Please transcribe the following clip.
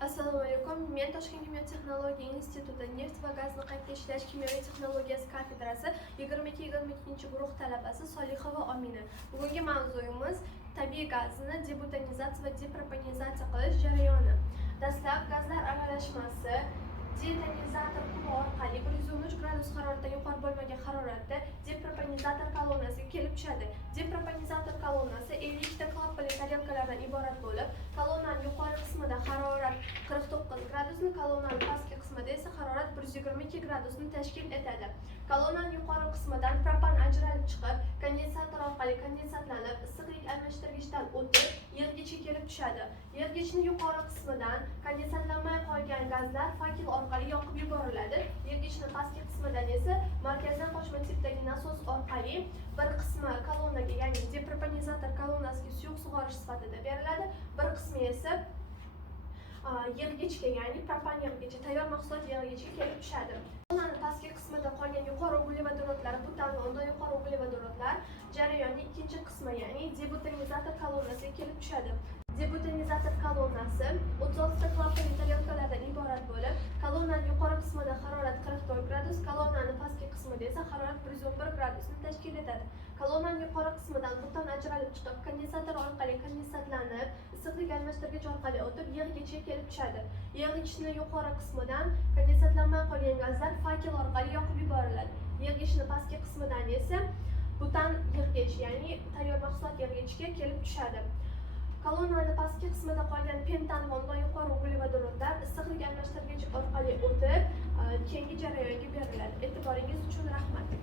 Assalomu alaykum. Men Toshkent kimyo texnologiya instituti neft va gazni qayta ishlash kimyoviy texnologiyasi kafedrasi 22-22 guruh talabasi Solihova Omina. Bugungi mavzuyimiz tabiiy gazni debutanizatsiya va depropanizatsiya qilish jarayoni. Dastlab gazlar aralashmasi detonizator quvi orqali 113 gradus haroratdan yuqori bo'lmagan haroratda depropanizator kolonnasiga kelib tushadi. Depropanizator kolonnasi 52 ta klappali tarelkalardan iborat bo'lib, kolonnaning yuqori qismida harorat 49 gradusni, kolonnaning pastki qismida esa harorat 122 gradusni tashkil etadi. Kolonnaning yuqori qismidan propan ajralib chiqib, kondensator orqali kondensatlanib, issiqlik almashtirgichdan o'tib, yergacha kelib tushadi. Yergichning yuqori qismidan kondensatlanmay qolgan gazlar fakel orqali yoqib yuboriladi. Yergichning pastki qismidan esa markazdan qochma tipdagi nasos orqali bir qismi kolonnaga, ya'ni depropanizator kolonnasiga suyuq sug'orish sifatida beriladi, bir qismi esa yig'gichga, ya'ni propan yig'gichi, tayyor mahsulot yig'gichiga kelib tushadi. Kolonnaning pastki qismida qolgan yuqori uglevodorodlar, butan va undan yuqori uglevodorodlar jarayonning ikkinchi qismi, ya'ni debutanizator kolonnasiga kelib tushadi. Debutanizator kolonnasi 36 ta klappali tarelkalardan iborat bo'lib, kolonnaning yuqori qismida harorat 44 gradus, kolonnaning pastki qismida esa harorat 111 gradusni tashkil etadi. Kolonnaning yuqori qismidan butan ajralib chiqib, kondensator orqali kondensatlanib, issiqlik almashtirgich orqali o'tib, yig'gichga kelib tushadi. Yig'gichning yuqori qismidan kondensatlanmay qolgan gazlar fakel orqali yoqib yuboriladi. Yig'gichning pastki qismidan esa butan yig'gich, ya'ni tayyor mahsulot yig'gichiga kelib tushadi. Kolonnaning pastki qismida qolgan pentan va undan yuqori uglevodorodlar issiqlik almashtirgich orqali o'tib, keyingi jarayonga beriladi. E'tiboringiz uchun rahmat.